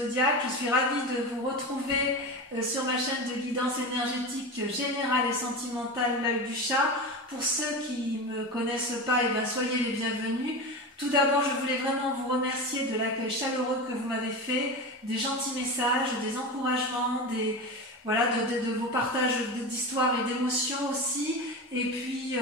Zodiac. Je suis ravie de vous retrouver sur ma chaîne de guidance énergétique générale et sentimentale, l'œil du chat. Pour ceux qui ne me connaissent pas, soyez les bienvenus. Tout d'abord, je voulais vraiment vous remercier de l'accueil chaleureux que vous m'avez fait, des gentils messages, des encouragements, de vos partages d'histoires et d'émotions aussi. Et puis,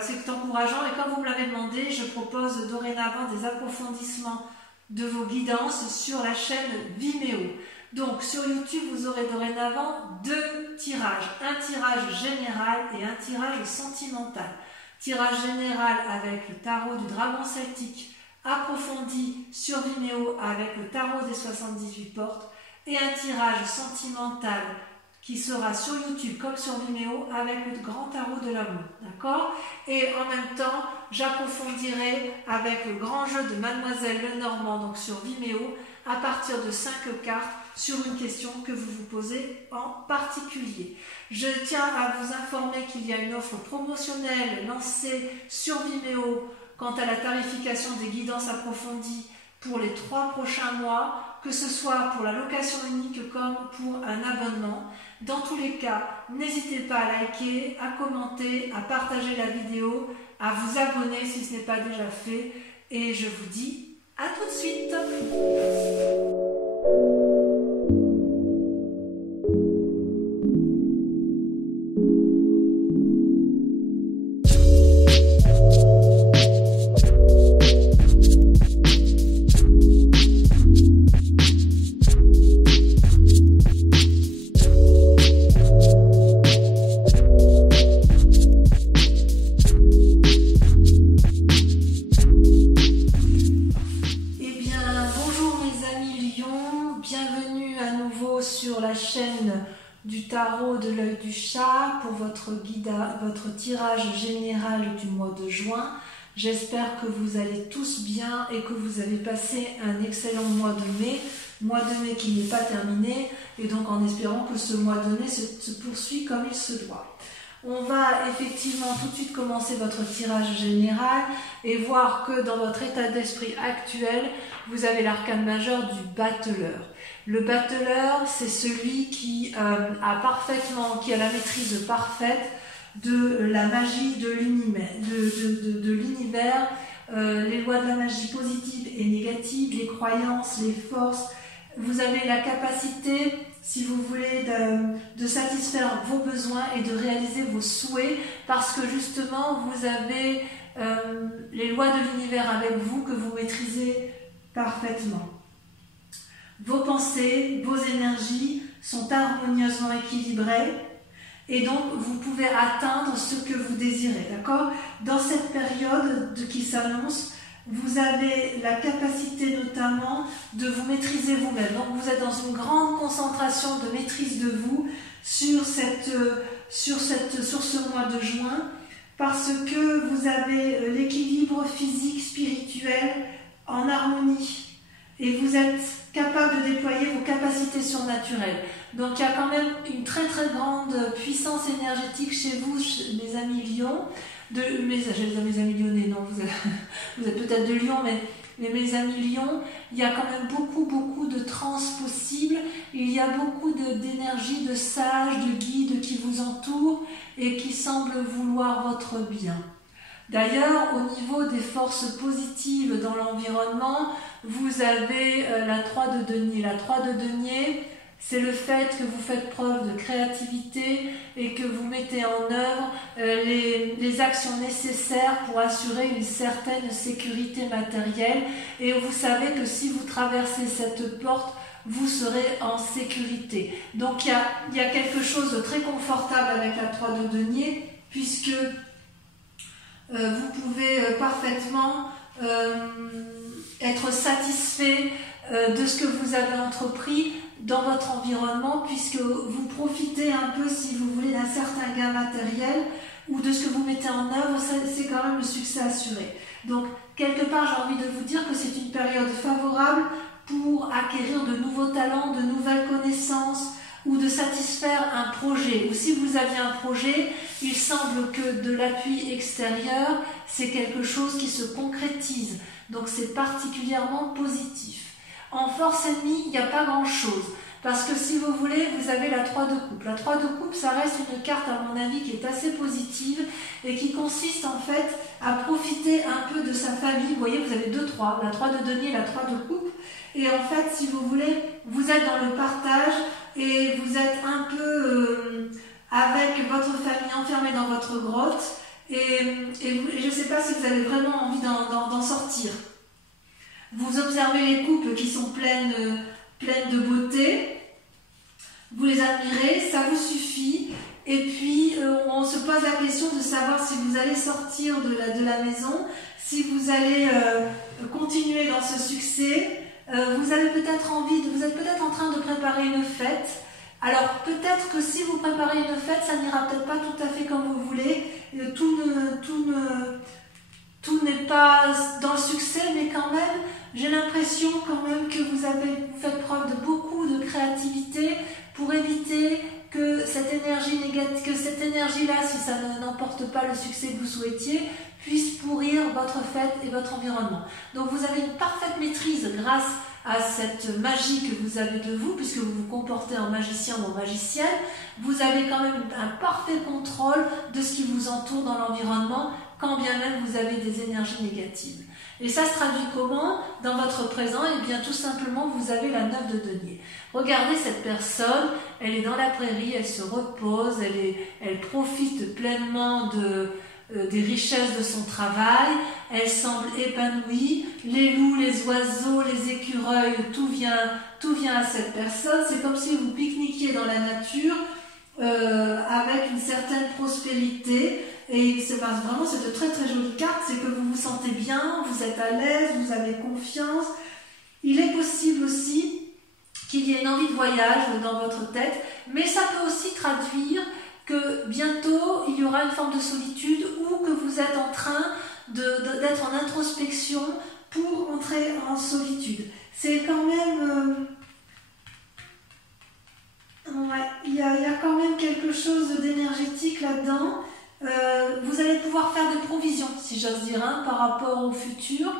c'est encourageant. Et comme vous me l'avez demandé, je propose dorénavant des approfondissements de vos guidances sur la chaîne Vimeo. Donc, sur YouTube, vous aurez dorénavant 2 tirages. Un tirage général et un tirage sentimental. Tirage général avec le tarot du dragon celtique approfondi sur Vimeo avec le tarot des 78 portes. Et un tirage sentimental qui sera sur YouTube comme sur Vimeo avec le grand tarot de l'amour, d'accord? Et en même temps, j'approfondirai avec le grand jeu de Mademoiselle Lenormand, donc sur Vimeo, à partir de 5 cartes sur une question que vous vous posez en particulier. Je tiens à vous informer qu'il y a une offre promotionnelle lancée sur Vimeo quant à la tarification des guidances approfondies pour les 3 prochains mois, que ce soit pour la location unique comme pour un abonnement. Dans tous les cas, n'hésitez pas à liker, à commenter, à partager la vidéo, à vous abonner si ce n'est pas déjà fait. Et je vous dis à tout de suite. Du tarot de l'œil du chat pour votre tirage général du mois de juin. J'espère que vous allez tous bien et que vous avez passé un excellent mois de mai qui n'est pas terminé, et donc en espérant que ce mois de mai se poursuit comme il se doit. On va effectivement tout de suite commencer votre tirage général et voir que dans votre état d'esprit actuel, vous avez l'arcane majeur du battleur. Le battleur, c'est celui qui a la maîtrise parfaite de la magie de l'univers, les lois de la magie positive et négative, les croyances, les forces. Vous avez la capacité, si vous voulez, de satisfaire vos besoins et de réaliser vos souhaits, parce que justement, vous avez les lois de l'univers avec vous que vous maîtrisez parfaitement. Vos pensées, vos énergies sont harmonieusement équilibrées et donc vous pouvez atteindre ce que vous désirez, d'accord? Dans cette période qui s'annonce, vous avez la capacité notamment de vous maîtriser vous-même. Donc vous êtes dans une grande concentration de maîtrise de vous sur ce mois de juin, parce que vous avez l'équilibre physique, spirituel en harmonie. Et vous êtes capable de déployer vos capacités surnaturelles. Donc il y a quand même une très très grande puissance énergétique chez vous, mes amis Lions. Mes amis lyonnais, non, vous êtes peut-être de Lyon, mais mes amis Lions, il y a quand même beaucoup de trans possibles. Il y a beaucoup d'énergie, de sages, de guides qui vous entourent et qui semblent vouloir votre bien. D'ailleurs, au niveau des forces positives dans l'environnement, vous avez la 3 de denier. La 3 de denier, c'est le fait que vous faites preuve de créativité et que vous mettez en œuvre les actions nécessaires pour assurer une certaine sécurité matérielle. Et vous savez que si vous traversez cette porte, vous serez en sécurité. Donc il y a quelque chose de très confortable avec la 3 de denier, puisque vous pouvez parfaitement être satisfait de ce que vous avez entrepris dans votre environnement, puisque vous profitez un peu, si vous voulez, d'un certain gain matériel ou de ce que vous mettez en œuvre. C'est quand même le succès assuré. Donc, quelque part, j'ai envie de vous dire que c'est une période favorable pour acquérir de nouveaux talents, de nouvelles connaissances, ou de satisfaire un projet. Ou si vous aviez un projet, il semble que de l'appui extérieur, c'est quelque chose qui se concrétise. Donc c'est particulièrement positif. En force ennemie, il n'y a pas grand-chose. Parce que si vous voulez, vous avez la 3 de coupe. La 3 de coupe, ça reste une carte, à mon avis, qui est assez positive et qui consiste en fait à profiter un peu de sa famille. Vous voyez, vous avez 2 3, la 3 de denier et la 3 de coupe. Et en fait, si vous voulez, vous êtes dans le partage et vous êtes un peu avec votre famille enfermée dans votre grotte. Et je ne sais pas si vous avez vraiment envie d'en sortir. Vous observez les coupes qui sont pleines de beauté, vous les admirez, ça vous suffit, et puis on se pose la question de savoir si vous allez sortir de la maison, si vous allez continuer dans ce succès. Vous avez peut-être vous êtes peut-être en train de préparer une fête. Alors peut-être que si vous préparez une fête, ça n'ira peut-être pas tout à fait comme vous voulez, tout n'est pas dans le succès, mais quand même, j'ai l'impression quand même que vous faites preuve de beaucoup de créativité pour éviter que cette énergie-là, si ça n'emporte pas le succès que vous souhaitiez, puisse pourrir votre fête et votre environnement. Donc vous avez une parfaite maîtrise grâce à cette magie que vous avez de vous, puisque vous vous comportez en magicien ou en magicienne. Vous avez quand même un parfait contrôle de ce qui vous entoure dans l'environnement, quand bien même vous avez des énergies négatives. Et ça se traduit comment dans votre présent? Eh bien tout simplement, vous avez la 9 de denier. Regardez cette personne, elle est dans la prairie, elle se repose, elle profite pleinement des richesses de son travail, elle semble épanouie, les loups, les oiseaux, les écureuils, tout vient à cette personne. C'est comme si vous pique-niquiez dans la nature avec une certaine prospérité. Et c'est vraiment, c'est de très très jolies cartes, c'est que vous vous sentez bien, vous êtes à l'aise, vous avez confiance. Il est possible aussi qu'il y ait une envie de voyage dans votre tête, mais ça peut aussi traduire que bientôt il y aura une forme de solitude ou que vous êtes en train d'être en introspection pour entrer en solitude. C'est quand même... ouais, il y a quand même quelque chose d'énergétique là-dedans. Vous allez pouvoir faire des provisions, si j'ose dire, par rapport au futur.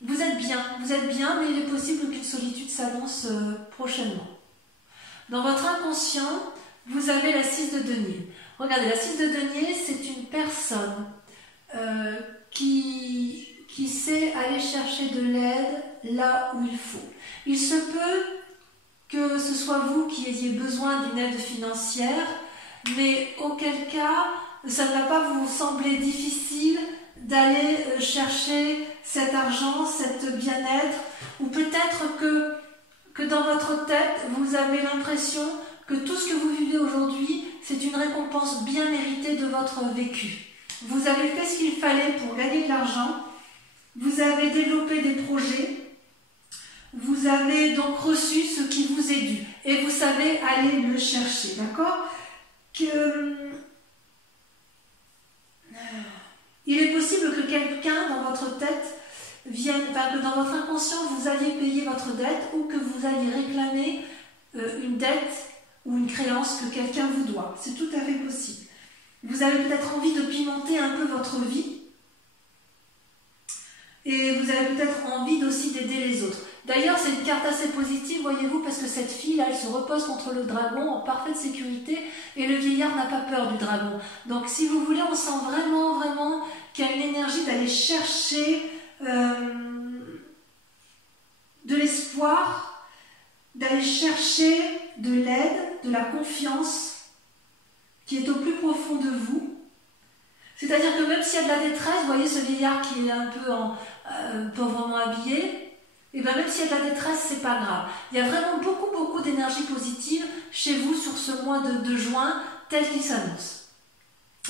Vous êtes bien, mais il est possible qu'une solitude s'annonce prochainement. Dans votre inconscient, vous avez la 6 de denier. Regardez, la 6 de denier, c'est une personne qui sait aller chercher de l'aide là où il faut. Il se peut que ce soit vous qui ayez besoin d'une aide financière, mais auquel cas, ça ne va pas vous sembler difficile d'aller chercher cet argent, cet bien-être, ou peut-être que dans votre tête, vous avez l'impression que tout ce que vous vivez aujourd'hui, c'est une récompense bien méritée de votre vécu. Vous avez fait ce qu'il fallait pour gagner de l'argent, vous avez développé des projets, vous avez donc reçu ce qui vous est dû, et vous savez aller le chercher, d'accord ? Il est possible que quelqu'un dans votre tête vienne, que dans votre inconscient vous alliez payer votre dette ou que vous alliez réclamer une dette ou une créance que quelqu'un vous doit. C'est tout à fait possible. Vous avez peut-être envie de pimenter un peu votre vie et vous avez peut-être envie aussi d'aider les autres. D'ailleurs, c'est une carte assez positive, voyez-vous, parce que cette fille-là, elle se repose contre le dragon en parfaite sécurité et le vieillard n'a pas peur du dragon. Donc, si vous voulez, on sent vraiment, vraiment qu'il y a une énergie d'aller chercher de l'espoir, d'aller chercher de l'aide, de la confiance qui est au plus profond de vous. C'est-à-dire que même s'il y a de la détresse, vous voyez ce vieillard qui est un peu pauvrement habillé, et bien même s'il y a de la détresse, c'est pas grave. Il y a vraiment beaucoup, beaucoup d'énergie positive chez vous sur ce mois de juin, tel qu'il s'annonce.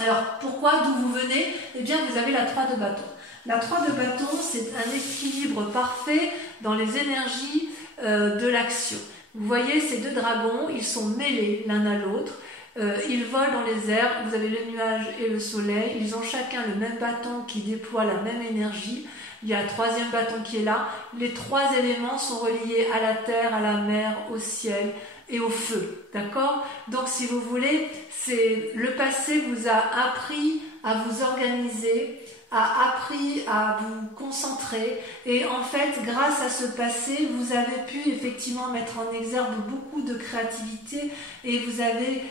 Alors, pourquoi, d'où vous venez? Eh bien, vous avez la 3 de bâton. La 3 de bâton, c'est un équilibre parfait dans les énergies de l'action. Vous voyez ces deux dragons, ils sont mêlés l'un à l'autre. Ils volent dans les airs, vous avez le nuage et le soleil. Ils ont chacun le même bâton qui déploie la même énergie. Il y a un troisième bâton qui est là. Les trois éléments sont reliés à la terre, à la mer, au ciel et au feu. D'accord? Donc si vous voulez, le passé vous a appris à vous organiser, a appris à vous concentrer et en fait grâce à ce passé vous avez pu effectivement mettre en exergue beaucoup de créativité et vous avez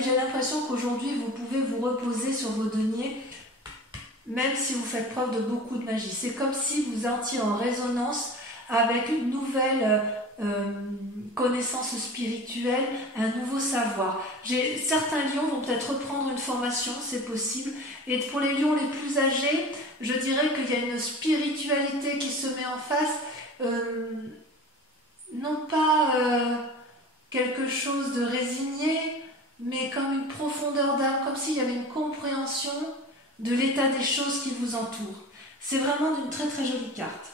j'ai l'impression qu'aujourd'hui vous pouvez vous reposer sur vos deniers même si vous faites preuve de beaucoup de magie. C'est comme si vous entriez en résonance avec une nouvelle connaissance spirituelle, un nouveau savoir. Certains lions vont peut-être reprendre une formation, c'est possible. Et pour les lions les plus âgés, je dirais qu'il y a une spiritualité qui se met en face, non pas quelque chose de résigné, mais comme une profondeur d'âme, comme s'il y avait une compréhension de l'état des choses qui vous entourent. C'est vraiment d'une très très jolie carte.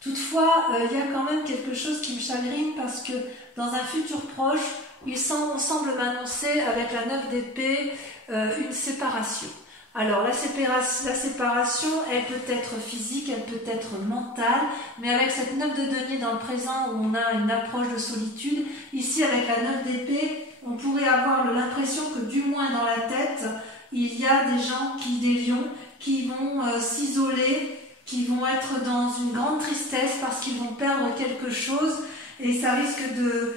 Toutefois, il y a quand même quelque chose qui me chagrine parce que dans un futur proche, on semble m'annoncer avec la 9 d'épée une séparation. Alors la séparation, elle peut être physique, elle peut être mentale, mais avec cette 9 de denier dans le présent où on a une approche de solitude, ici avec la 9 d'épée, on pourrait avoir l'impression que du moins dans la tête, il y a des gens, des lions, qui vont s'isoler, qui vont être dans une grande tristesse parce qu'ils vont perdre quelque chose et ça risque de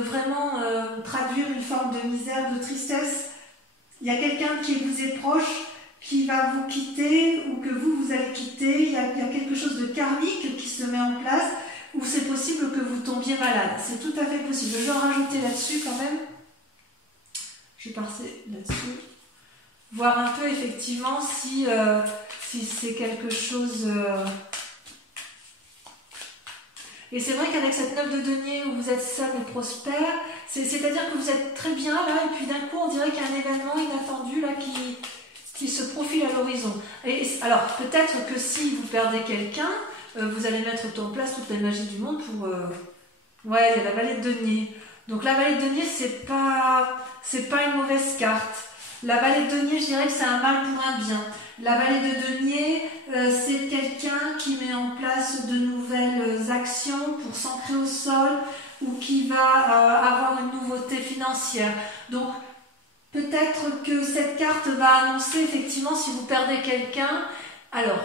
vraiment traduire une forme de misère, de tristesse. Il y a quelqu'un qui vous est proche qui va vous quitter ou que vous allez quitter, il y a quelque chose de karmique qui se met en place ou c'est possible que vous tombiez malade. C'est tout à fait possible. Je vais en rajouter là-dessus quand même. Je vais passer là-dessus. Voir un peu effectivement si c'est quelque chose... Et c'est vrai qu'avec cette 9 de denier où vous êtes seul et prospère, c'est-à-dire que vous êtes très bien là et puis d'un coup on dirait qu'il y a un événement inattendu là qui se profile à l'horizon. Alors peut-être que si vous perdez quelqu'un, vous allez mettre en place toute la magie du monde pour... Ouais, il y a la vallée de denier. Donc la vallée de denier c'est pas une mauvaise carte. La vallée de denier, je dirais que c'est un mal pour un bien. La vallée de denier, c'est quelqu'un qui met en place de nouvelles actions pour s'ancrer au sol ou qui va avoir une nouveauté financière. Donc, peut-être que cette carte va annoncer effectivement si vous perdez quelqu'un. Alors,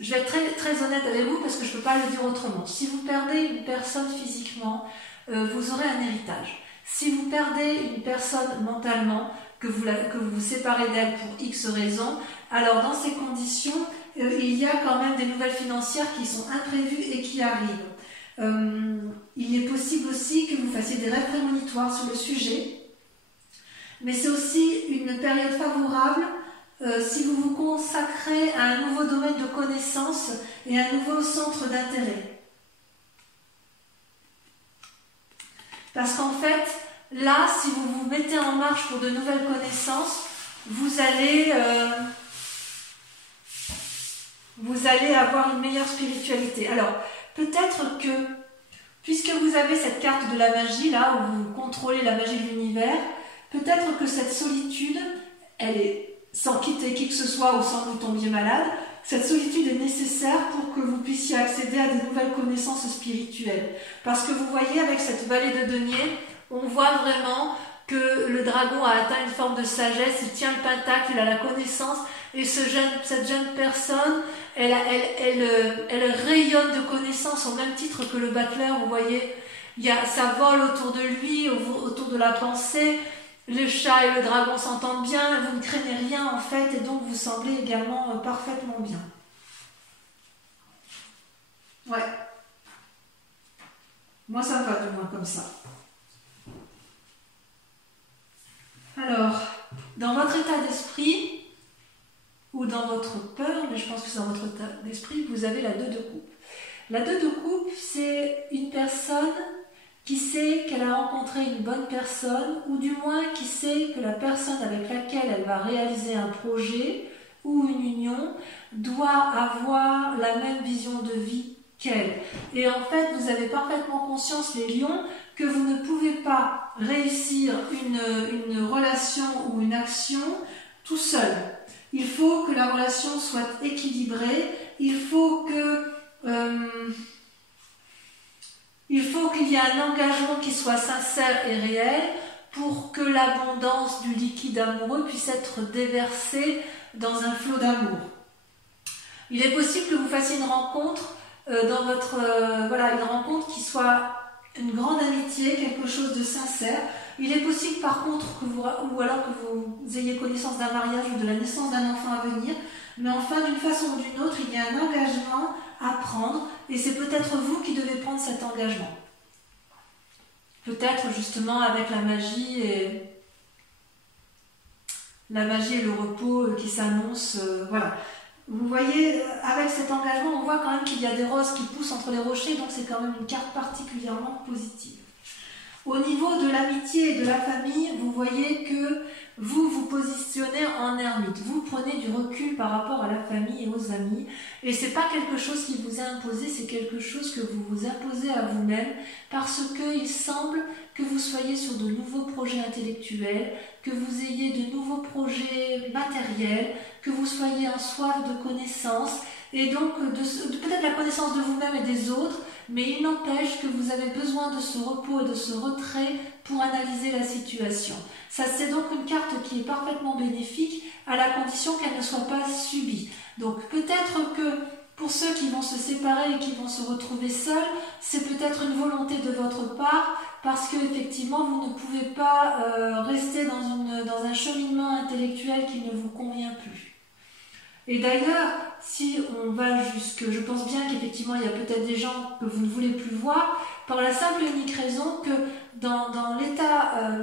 je vais être très, très honnête avec vous parce que je ne peux pas le dire autrement. Si vous perdez une personne physiquement, vous aurez un héritage. Si vous perdez une personne mentalement, que vous vous séparez d'elle pour X raisons, alors dans ces conditions, il y a quand même des nouvelles financières qui sont imprévues et qui arrivent. Il est possible aussi que vous fassiez des rêves prémonitoires sur le sujet, mais c'est aussi une période favorable si vous vous consacrez à un nouveau domaine de connaissances et un nouveau centre d'intérêt. Parce qu'en fait, là, si vous vous mettez en marche pour de nouvelles connaissances, vous allez avoir une meilleure spiritualité. Alors, peut-être que, puisque vous avez cette carte de la magie, là, où vous contrôlez la magie de l'univers, peut-être que cette solitude, elle est, sans quitter qui que ce soit ou sans que vous tombiez malade, cette solitude est nécessaire pour que vous puissiez accéder à de nouvelles connaissances spirituelles. Parce que vous voyez, avec cette vallée de denier, on voit vraiment que le dragon a atteint une forme de sagesse, il tient le pentacle, il a la connaissance, et cette jeune personne, elle rayonne de connaissances au même titre que le battleur, vous voyez, ça vole autour de lui, autour de la pensée, le chat et le dragon s'entendent bien, vous ne craignez rien en fait, et donc vous semblez également parfaitement bien. Ouais. Moi ça me va du moins comme ça. Alors, dans votre état d'esprit, ou dans votre peur, mais je pense que c'est dans votre état d'esprit, vous avez la 2 de coupe. La 2 de coupe, c'est une personne qui sait qu'elle a rencontré une bonne personne, ou du moins qui sait que la personne avec laquelle elle va réaliser un projet ou une union doit avoir la même vision de vie qu'elle. Et en fait, vous avez parfaitement conscience, les lions, que vous ne pouvez pas réussir une relation ou une action tout seul. Il faut que la relation soit équilibrée, il faut qu'il y ait un engagement qui soit sincère et réel pour que l'abondance du liquide amoureux puisse être déversée dans un flot d'amour. Il est possible que vous fassiez une rencontre dans votre voilà, une rencontre qui soit une grande amitié, quelque chose de sincère. Il est possible par contre que vous, ou alors que vous ayez connaissance d'un mariage ou de la naissance d'un enfant à venir, mais enfin d'une façon ou d'une autre, il y a un engagement à prendre et c'est peut-être vous qui devez prendre cet engagement. Peut-être justement avec la magie et le repos qui s'annoncent, voilà. Vous voyez, avec cet engagement, on voit quand même qu'il y a des roses qui poussent entre les rochers, donc c'est quand même une carte particulièrement positive. Au niveau de l'amitié et de la famille, vous voyez que vous vous positionnez en ermite. Vous prenez du recul par rapport à la famille et aux amis. Et c'est pas quelque chose qui vous est imposé, c'est quelque chose que vous vous imposez à vous-même parce qu'il semble que vous soyez sur de nouveaux projets intellectuels, que vous ayez de nouveaux projets matériels, que vous soyez en soif de connaissances et donc peut-être la connaissance de vous-même et des autres, mais il n'empêche que vous avez besoin de ce repos et de ce retrait pour analyser la situation. Ça, c'est donc une carte qui est parfaitement bénéfique à la condition qu'elle ne soit pas subie. Donc peut-être que pour ceux qui vont se séparer et qui vont se retrouver seuls, c'est peut-être une volonté de votre part parce que effectivement vous ne pouvez pas rester dans un cheminement intellectuel qui ne vous convient plus. Et d'ailleurs, si on va jusque, je pense bien qu'effectivement il y a peut-être des gens que vous ne voulez plus voir, par la simple et unique raison que dans l'état,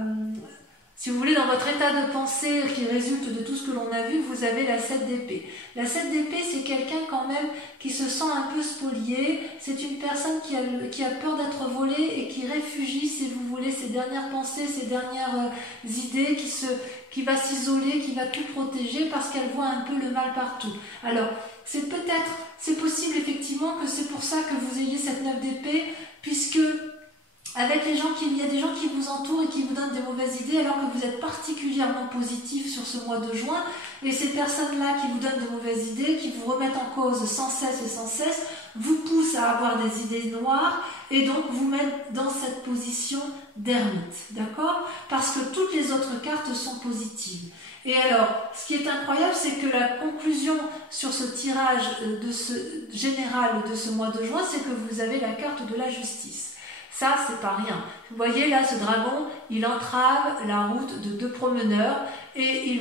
si vous voulez, dans votre état de pensée qui résulte de tout ce que l'on a vu, vous avez la 7 d'épée. La 7 d'épée, c'est quelqu'un quand même qui se sent un peu spolié, c'est une personne qui a peur d'être volée et qui réfugie, si vous voulez, ses dernières pensées, ses dernières idées, qui va s'isoler, qui va tout protéger parce qu'elle voit un peu le mal partout. Alors, c'est possible effectivement que c'est pour ça que vous ayez cette 9 d'épée, puisque avec il y a des gens qui vous entourent et qui vous donnent des mauvaises idées alors que vous êtes particulièrement positif sur ce mois de juin, et ces personnes-là qui vous donnent de mauvaises idées, qui vous remettent en cause sans cesse, vous poussent à avoir des idées noires et donc vous mettent dans cette position d'ermite, d'accord? Parce que toutes les autres cartes sont positives. Et alors, ce qui est incroyable, c'est que la conclusion sur ce tirage général de ce mois de juin, c'est que vous avez la carte de la justice. Ça, c'est pas rien. Vous voyez là, ce dragon, il entrave la route de 2 promeneurs et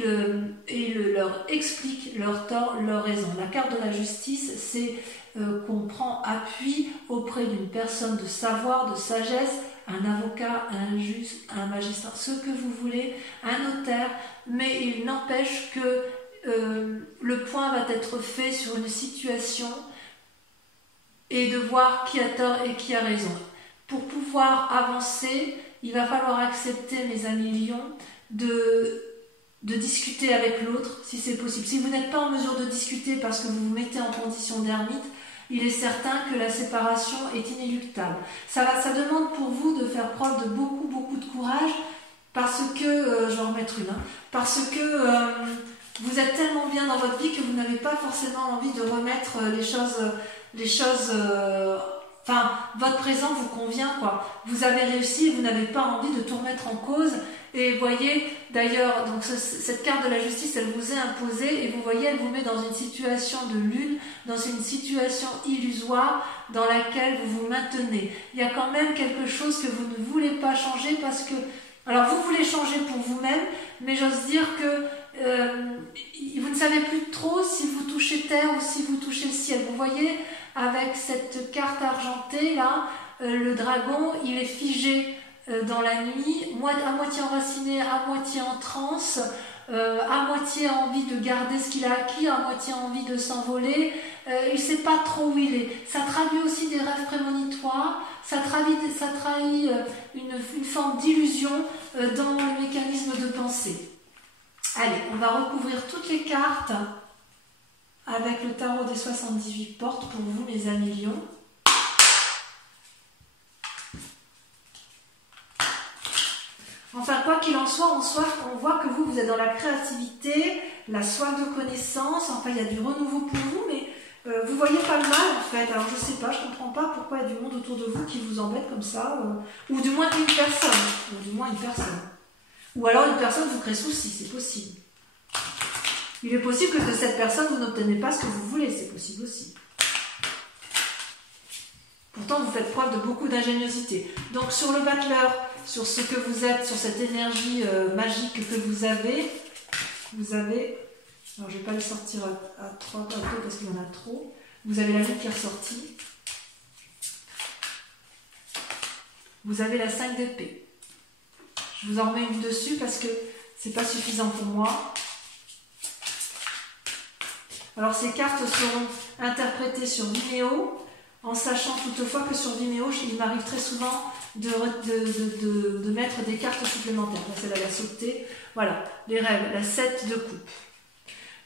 il leur explique leur tort, leur raison. La carte de la justice, c'est qu'on prend appui auprès d'une personne de savoir, de sagesse, un avocat, un juge, un magistrat, ce que vous voulez, un notaire, mais il n'empêche que le point va être fait sur une situation et de voir qui a tort et qui a raison. Pour pouvoir avancer, il va falloir accepter, mes amis lions, de discuter avec l'autre, si c'est possible. Si vous n'êtes pas en mesure de discuter parce que vous vous mettez en condition d'ermite, il est certain que la séparation est inéluctable. Ça demande pour vous de faire preuve de beaucoup de courage, parce que, je vais en remettre une, parce que vous êtes tellement bien dans votre vie que vous n'avez pas forcément envie de remettre les choses enfin, votre présent vous convient, quoi. Vous avez réussi, vous n'avez pas envie de tout remettre en cause. Et vous voyez, d'ailleurs, donc cette carte de la justice, elle vous est imposée, et vous voyez, elle vous met dans une situation de lune, dans une situation illusoire dans laquelle vous vous maintenez. Il y a quand même quelque chose que vous ne voulez pas changer parce que, alors vous voulez changer pour vous-même, mais j'ose dire que vous ne savez plus trop si vous touchez terre ou si vous touchez le ciel. Vous voyez, avec cette carte argentée là, le dragon, il est figé dans la nuit, à moitié enraciné, à moitié en transe, à moitié envie de garder ce qu'il a acquis, à moitié envie de s'envoler. Il ne sait pas trop où il est. Ça traduit aussi des rêves prémonitoires, ça trahit une forme d'illusion dans le mécanisme de pensée. Allez, on va recouvrir toutes les cartes avec le tarot des 78 portes pour vous, mes amis lions. Enfin, quoi qu'il en soit, on voit que vous êtes dans la créativité, la soif de connaissance, enfin il y a du renouveau pour vous, mais vous voyez pas le mal en fait. Alors je sais pas, je comprends pas pourquoi il y a du monde autour de vous qui vous embête comme ça, ou du moins une personne, ou alors une personne vous crée souci, c'est possible. Il est possible que de cette personne, vous n'obtenez pas ce que vous voulez, c'est possible aussi. Pourtant, vous faites preuve de beaucoup d'ingéniosité. Donc, sur le battleur, sur ce que vous êtes, sur cette énergie magique que vous avez, alors je ne vais pas le sortir à 3 bateaux parce qu'il y en a trop, vous avez la lune qui est ressortie, vous avez la 5 d'épée. Je vous en remets une dessus parce que c'est pas suffisant pour moi. Alors ces cartes seront interprétées sur Vimeo, en sachant toutefois que sur Vimeo, il m'arrive très souvent de mettre des cartes supplémentaires. Là, celle-là, elle a sauté. Voilà, les rêves, la 7 de coupe.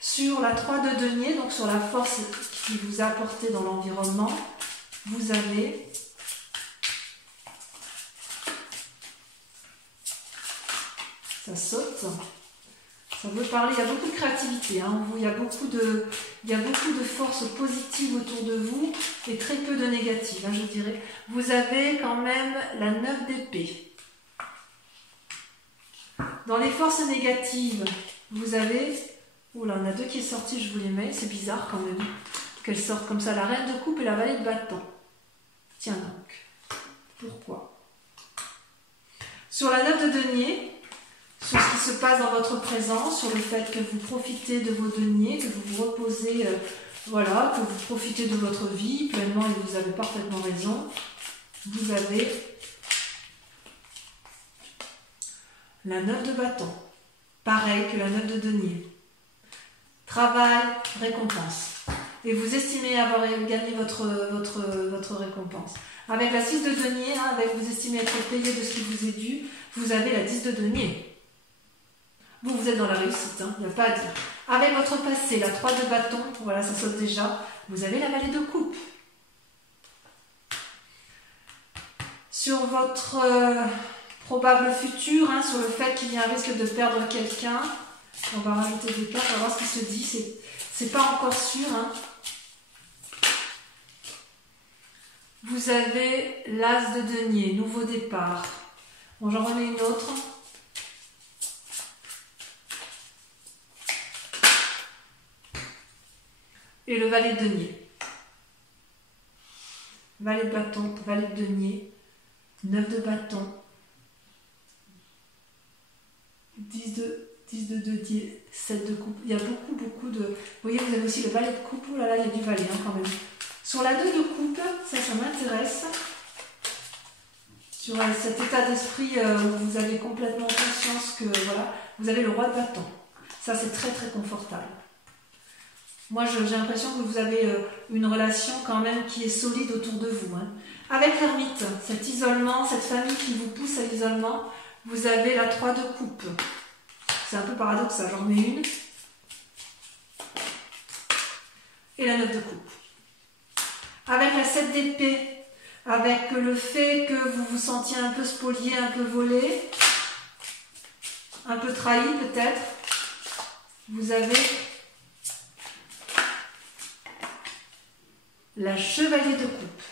Sur la 3 de denier, donc sur la force qui vous a apporté dans l'environnement, vous avez ça saute. Ça veut parler, il y a beaucoup de créativité, hein. Il y a beaucoup de force positive autour de vous et très peu de négative, hein, je dirais. Vous avez quand même la 9 d'épée. Dans les forces négatives, vous avez... Oh là, on a 2 qui est sorti, je vous les mets. C'est bizarre quand même qu'elles sortent comme ça. La reine de coupe et la vallée de bâton. Tiens donc. Pourquoi? Sur la 9 de denier, sur ce qui se passe dans votre présent, sur le fait que vous profitez de vos deniers, que vous vous reposez, voilà, que vous profitez de votre vie pleinement et vous avez parfaitement raison. Vous avez la 9 de bâton, pareil que la 9 de denier. Travail, récompense. Et vous estimez avoir gagné votre récompense. Avec la 6 de denier, hein, vous estimez être payé de ce qui vous est dû, vous avez la 10 de denier. Vous êtes dans la réussite, il n'y a pas à dire. Avec votre passé, la 3 de bâton, voilà, ça saute déjà, vous avez la vallée de coupe. Sur votre probable futur, hein, sur le fait qu'il y a un risque de perdre quelqu'un, on va rajouter des cartes, on va voir ce qui se dit, c'est pas encore sûr. Hein. Vous avez l'as de denier, nouveau départ. Bon, j'en remets une autre. Et le valet de denier. Valet de bâton, valet de denier, 9 de bâton, 10 de denier, 7 de coupe. Il y a beaucoup de... Vous voyez, vous avez aussi le valet de coupe. Oh là là, il y a du valet hein, quand même. Sur la 2 de coupe, ça m'intéresse. Sur cet état d'esprit où vous avez complètement conscience que voilà, vous avez le roi de bâton. Ça, c'est très très confortable. Moi, j'ai l'impression que vous avez une relation quand même qui est solide autour de vous. Hein. Avec l'ermite, cet isolement, cette famille qui vous pousse à l'isolement, vous avez la 3 de coupe. C'est un peu paradoxal, j'en mets une. Et la 9 de coupe. Avec la 7 d'épée, avec le fait que vous vous sentiez un peu spolié, un peu volé, un peu trahi peut-être, vous avez la chevalier de coupe.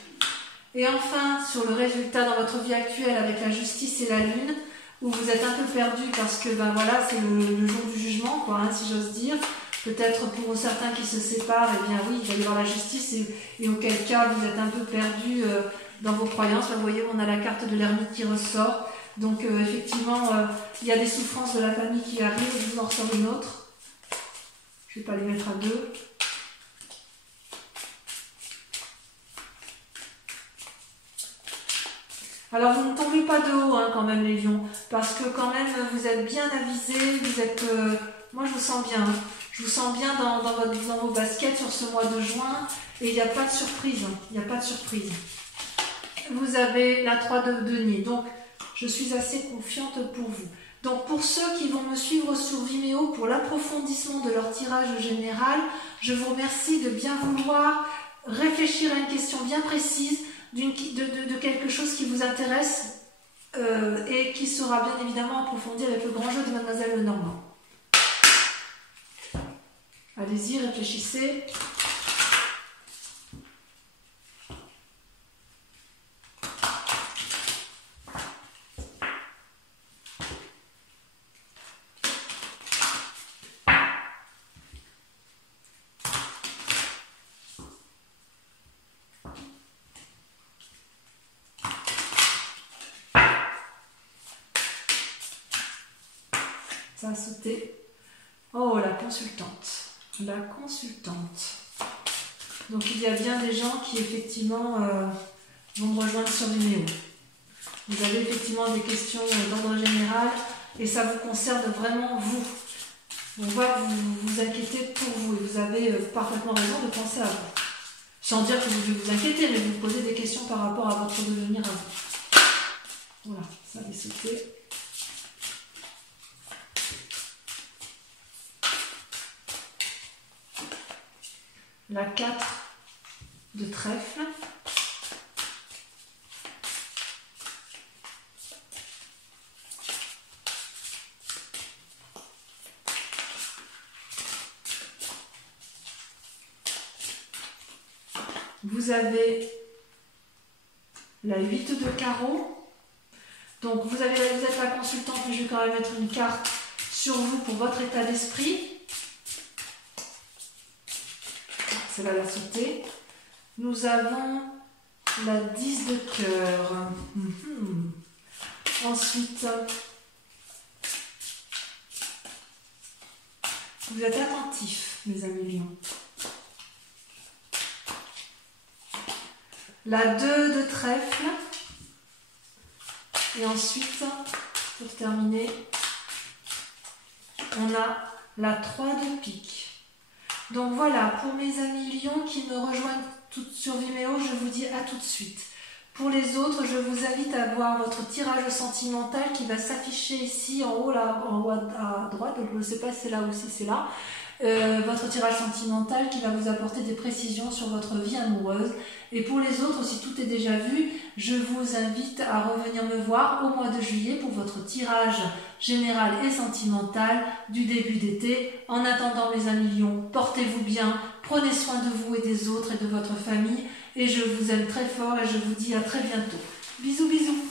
Et enfin, sur le résultat dans votre vie actuelle avec la justice et la lune, où vous êtes un peu perdu parce que ben voilà, c'est le jour du jugement, quoi, hein, si j'ose dire. Peut-être pour certains qui se séparent, eh bien oui, il va y avoir la justice et auquel cas vous êtes un peu perdu dans vos croyances. Là, vous voyez, on a la carte de l'ermite qui ressort. Donc effectivement, il y a des souffrances de la famille qui arrivent. Je vous en ressors une autre. Je ne vais pas les mettre à 2. Alors vous ne tombez pas de haut hein, quand même les lions, parce que quand même vous êtes bien avisés, vous êtes, moi je vous sens bien, hein. Je vous sens bien dans vos baskets sur ce mois de juin, et il n'y a pas de surprise, hein. Il n'y a pas de surprise. Vous avez la 3 de denier, donc je suis assez confiante pour vous. Donc pour ceux qui vont me suivre sur Vimeo pour l'approfondissement de leur tirage général, je vous remercie de bien vouloir réfléchir à une question bien précise, de quelque chose qui vous intéresse et qui sera bien évidemment approfondi avec le grand jeu de Mademoiselle Lenormand. Allez-y, réfléchissez. ça a sauté. Oh, la consultante. La consultante. Donc il y a bien des gens qui effectivement vont me rejoindre sur Vimeo. Vous avez effectivement des questions d'ordre général et ça vous concerne vraiment vous. On voit que vous vous inquiétez pour vous et vous avez parfaitement raison de penser à vous. Sans dire que vous devez vous inquiéter, mais vous posez des questions par rapport à votre devenir à vous. Voilà, ça avait sauté. La 4 de trèfle. Vous avez la 8 de carreau. Donc vous êtes la consultante, mais je vais quand même mettre une carte sur vous pour votre état d'esprit. Celle-là l'a sauté. Nous avons la 10 de cœur. Ensuite, vous êtes attentifs, mes amis lions. La 2 de trèfle. Et ensuite, pour terminer, on a la 3 de pique. Donc voilà, pour mes amis lions qui me rejoignent sur Vimeo, je vous dis à tout de suite. Pour les autres, je vous invite à voir votre tirage sentimental qui va s'afficher ici en haut, là, en haut à droite. Donc je ne sais pas si c'est là ou si c'est là. Votre tirage sentimental qui va vous apporter des précisions sur votre vie amoureuse. Et pour les autres, si tout est déjà vu, je vous invite à revenir me voir au mois de juillet pour votre tirage général et sentimental du début d'été. En attendant, mes amis lions, portez-vous bien, prenez soin de vous et des autres et de votre famille. Et je vous aime très fort et je vous dis à très bientôt. Bisous, bisous.